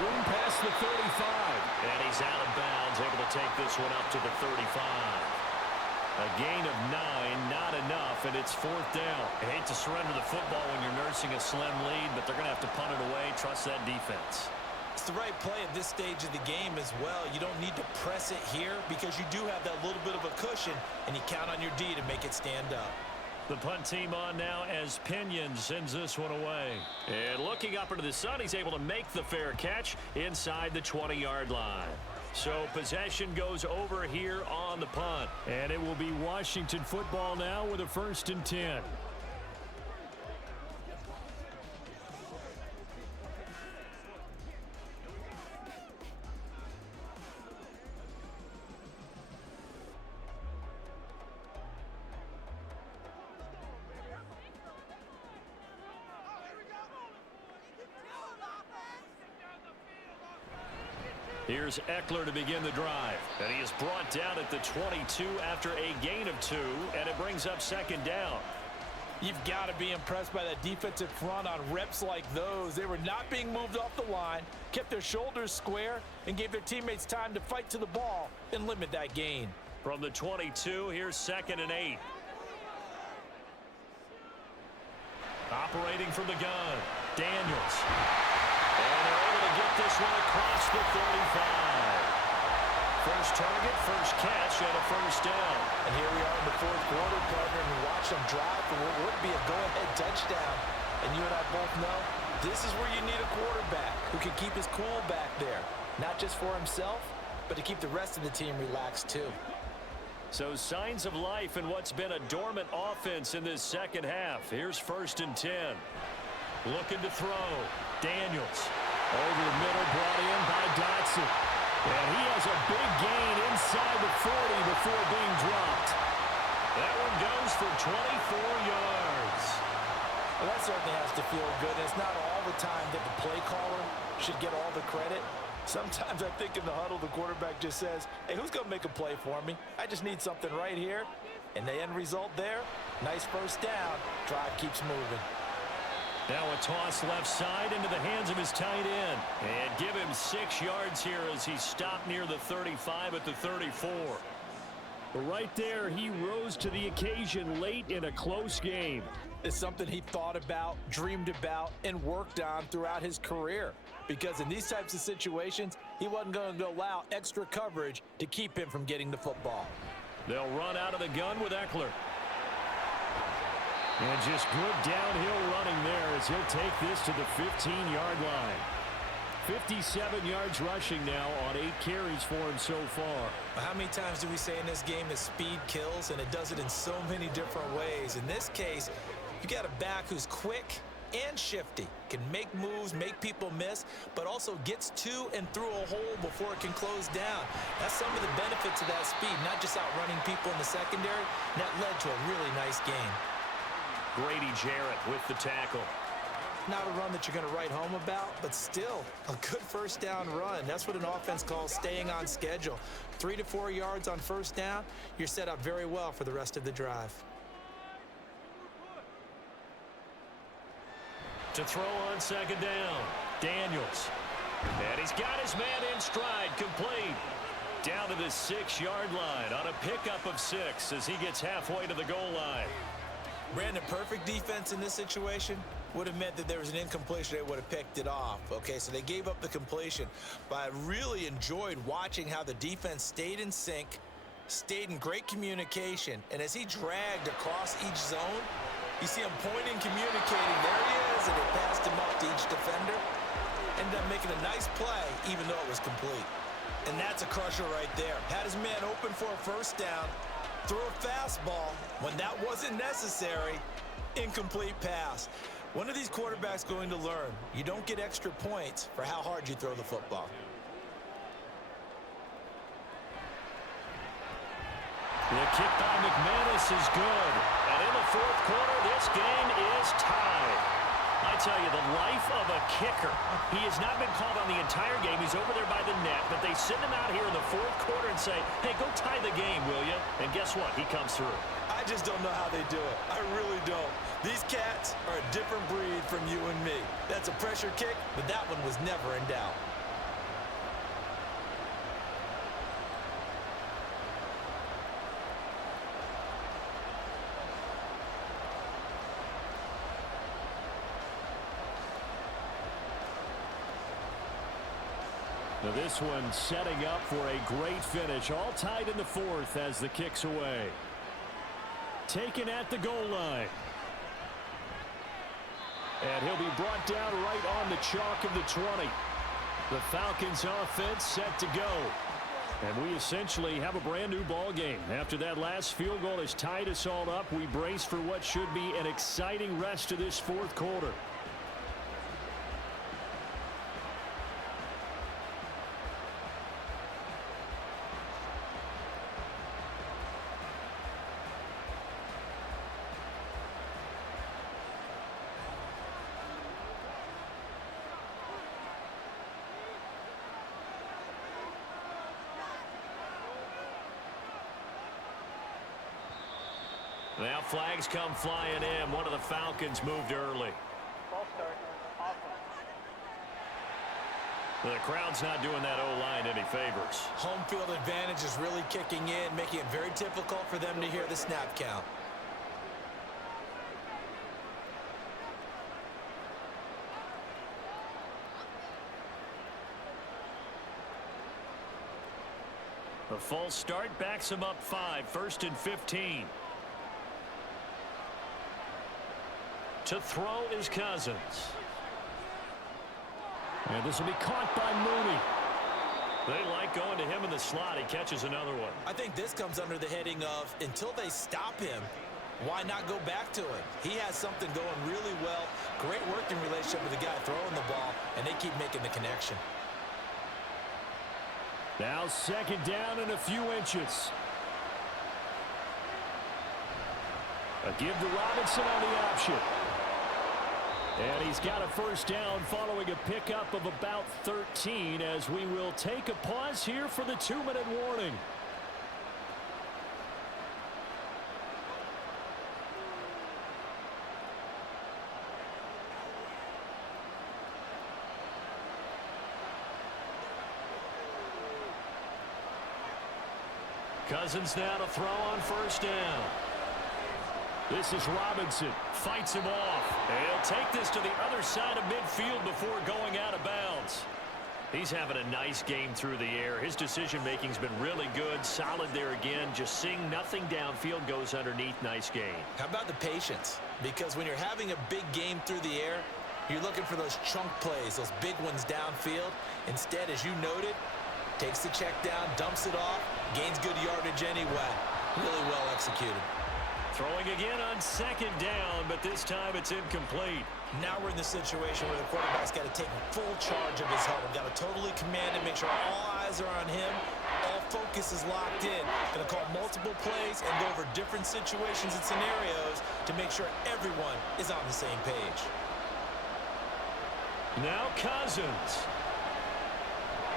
Room past the 35. And he's out of bounds, able to take this one up to the 35. A gain of 9, not enough, and it's 4th down. I hate to surrender the football when you're nursing a slim lead, but they're going to have to punt it away. Trust that defense. It's the right play at this stage of the game as well. You don't need to press it here because you do have that little bit of a cushion, and you count on your D to make it stand up. The punt team on now as Pinion sends this one away. And looking up into the sun, he's able to make the fair catch inside the 20-yard line. So possession goes over here on the punt. And it will be Washington football now with a 1st and 10. Here's Eckler to begin the drive. And he is brought down at the 22 after a gain of 2, and it brings up 2nd down. You've got to be impressed by that defensive front on reps like those. They were not being moved off the line, kept their shoulders square, and gave their teammates time to fight to the ball and limit that gain. From the 22, here's 2nd and 8. Operating from the gun, Daniels. And they're able to get this one across the 35. First target, first catch, and a 1st down. And here we are in the 4th quarter, partner, and we watch them drive for what would be a go-ahead touchdown. And you and I both know this is where you need a quarterback who can keep his cool back there. Not just for himself, but to keep the rest of the team relaxed too. So signs of life in what's been a dormant offense in this 2nd half. Here's 1st and 10. Looking to throw. Daniels. Over the middle, brought in by Dotson. And he has a big gain inside the 40 before being dropped. That one goes for 24 yards. Well, that certainly has to feel good. It's not all the time that the play caller should get all the credit. Sometimes I think in the huddle, the quarterback just says, hey, who's going to make a play for me? I just need something right here. And the end result there, nice 1st down. Drive keeps moving. Now a toss left side into the hands of his tight end. And give him 6 yards here as he stopped near the 35 at the 34. But right there, he rose to the occasion late in a close game. It's something he thought about, dreamed about, and worked on throughout his career. Because in these types of situations, he wasn't going to allow extra coverage to keep him from getting the football. They'll run out of the gun with Eckler. And just good downhill running there as he'll take this to the 15-yard line. 57 yards rushing now on 8 carries for him so far. How many times do we say in this game that speed kills, and it does it in so many different ways? In this case, you got a back who's quick and shifty, can make moves, make people miss, but also gets to and through a hole before it can close down. That's some of the benefits of that speed, not just outrunning people in the secondary. And that led to a really nice game. Grady Jarrett with the tackle. Not a run that you're going to write home about, but still a good first down run. That's what an offense calls staying on schedule. 3 to 4 yards on first down, you're set up very well for the rest of the drive. To throw on second down, Daniels. And he's got his man in stride, complete. Down to the 6-yard line on a pickup of 6 as he gets halfway to the goal line. Brandon, perfect defense in this situation would have meant that there was an incompletion. They would have picked it off. Okay, so they gave up the completion. But I really enjoyed watching how the defense stayed in sync, stayed in great communication, and as he dragged across each zone, you see him pointing, communicating. There he is, and they passed him up to each defender. Ended up making a nice play, even though it was complete. And that's a crusher right there. Had his man open for a first down, threw a fastball when that wasn't necessary, incomplete pass. When are these quarterbacks going to learn? You don't get extra points for how hard you throw the football. The kick by McManus is good. And in the fourth quarter, this game is tied. I tell you, the life of a kicker. He has not been called on the entire game. He's over there by the net, but they send him out here in the fourth quarter and say, hey, go tie the game, will you? And guess what? He comes through. I just don't know how they do it. I really don't. These cats are a different breed from you and me. That's a pressure kick, but that one was never in doubt. Now this one setting up for a great finish. All tied in the fourth as the kick's away. Taken at the goal line. And he'll be brought down right on the chalk of the 20. The Falcons offense set to go. And we essentially have a brand new ball game. After that last field goal has tied us all up, we brace for what should be an exciting rest of this fourth quarter. Now flags come flying in. One of the Falcons moved early. Ball start. Offense. The crowd's not doing that O-line any favors. Home field advantage is really kicking in, making it very difficult for them to hear the snap count. The false start backs him up 5. 1st and 15. To throw is Cousins. And this will be caught by Mooney. They like going to him in the slot. He catches another one. I think this comes under the heading of, until they stop him, why not go back to it? He has something going really well. Great working relationship with the guy throwing the ball, and they keep making the connection. Now second down and a few inches. A give to Robinson on the option. And he's got a first down following a pickup of about 13 as we will take a pause here for the 2-minute warning. Cousins now to throw on first down. This is Robinson. Fights him off. And he'll take this to the other side of midfield before going out of bounds. He's having a nice game through the air. His decision-making's been really good. Solid there again. Just seeing nothing downfield, goes underneath. Nice gain. How about the patience? Because when you're having a big game through the air, you're looking for those chunk plays, those big ones downfield. Instead, as you noted, takes the check down, dumps it off, gains good yardage anyway. Really well executed. Throwing again on second down, but this time it's incomplete. Now we're in the situation where the quarterback's got to take full charge of his huddle. Got to totally command it, make sure all eyes are on him. All focus is locked in. Going to call multiple plays and go over different situations and scenarios to make sure everyone is on the same page. Now Cousins.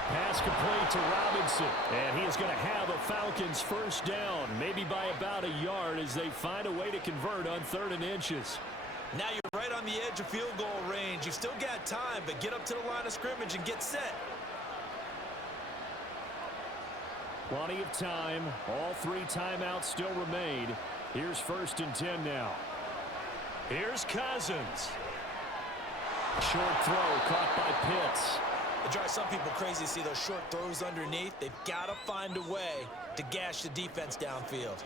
Pass complete to Robinson. And he is going to have a Falcons first down, maybe by about a yard as they find a way to convert on 3rd and inches. Now you're right on the edge of field goal range. You've still got time, but get up to the line of scrimmage and get set. Plenty of time. All 3 timeouts still remain. Here's 1st and 10 now. Here's Cousins. Short throw caught by Pitts. It drives some people crazy to see those short throws underneath. They've got to find a way to gash the defense downfield.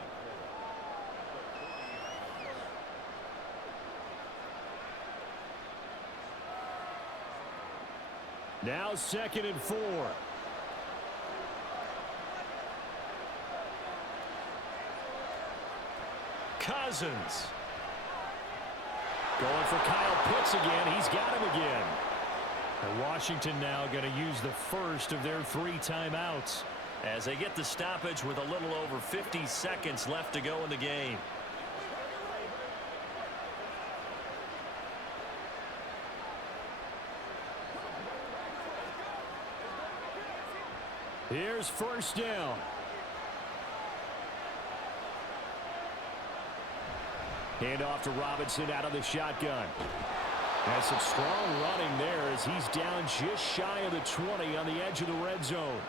Now 2nd and 4. Cousins. Going for Kyle Pitts again. He's got him again. And Washington now going to use the first of their 3 timeouts. As they get the stoppage with a little over 50 seconds left to go in the game. Here's first down. Hand off to Robinson out of the shotgun. That's some strong running there as he's down just shy of the 20 on the edge of the red zone.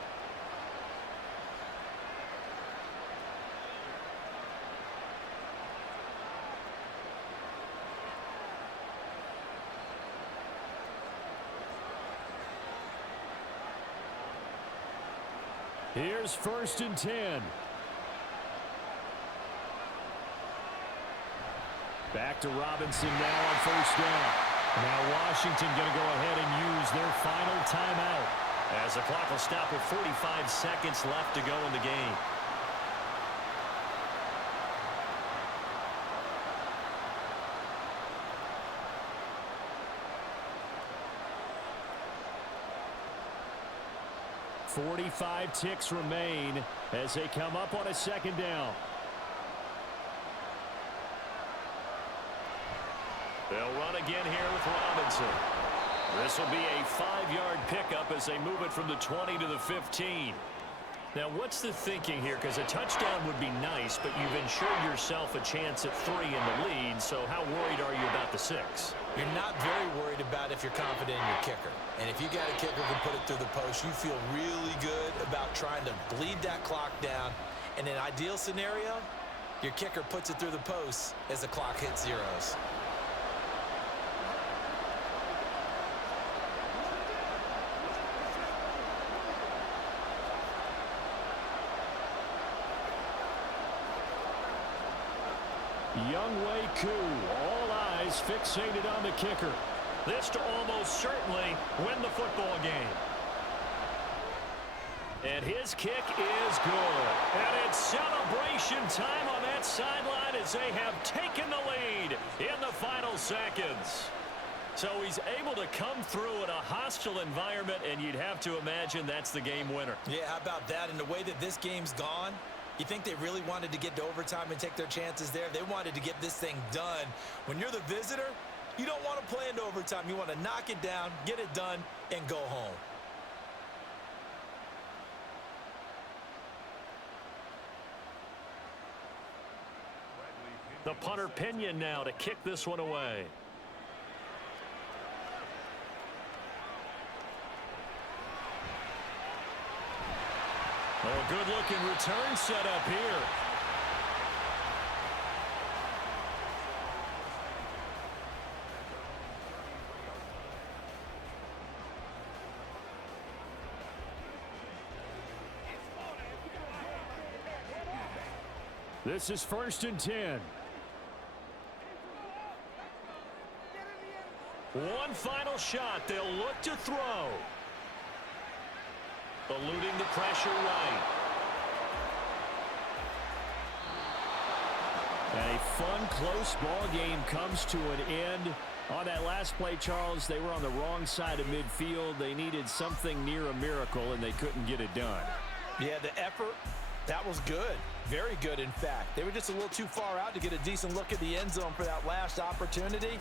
Here's 1st and 10. Back to Robinson now on first down. Now Washington going to go ahead and use their final timeout. As the clock will stop with 45 seconds left to go in the game. .45 ticks remain as they come up on a 2nd down. They'll run again here with Robinson. This will be a 5-yard pickup as they move it from the 20 to the 15. Now, what's the thinking here? Because a touchdown would be nice, but you've ensured yourself a chance at 3 in the lead, so how worried are you about the 6? You're not very worried about if you're confident in your kicker. And if you got a kicker who can put it through the post, you feel really good about trying to bleed that clock down. In an ideal scenario, your kicker puts it through the post as the clock hits zeros. Younghoe Koo, all eyes fixated on the kicker. This to almost certainly win the football game. And his kick is good. And it's celebration time on that sideline as they have taken the lead in the final seconds. So he's able to come through in a hostile environment, and you'd have to imagine that's the game winner. Yeah, how about that? And the way that this game's gone, you think they really wanted to get to overtime and take their chances there? They wanted to get this thing done. When you're the visitor, you don't want to play into overtime. You want to knock it down, get it done, and go home. The punter Pinion now to kick this one away. Oh, good-looking return set up here. This is 1st and 10. One final shot. They'll look to throw. Eluding the pressure right. And a fun, close ball game comes to an end. On that last play, Charles, they were on the wrong side of midfield. They needed something near a miracle, and they couldn't get it done. Yeah, the effort, that was good. Very good, in fact. They were just a little too far out to get a decent look at the end zone for that last opportunity.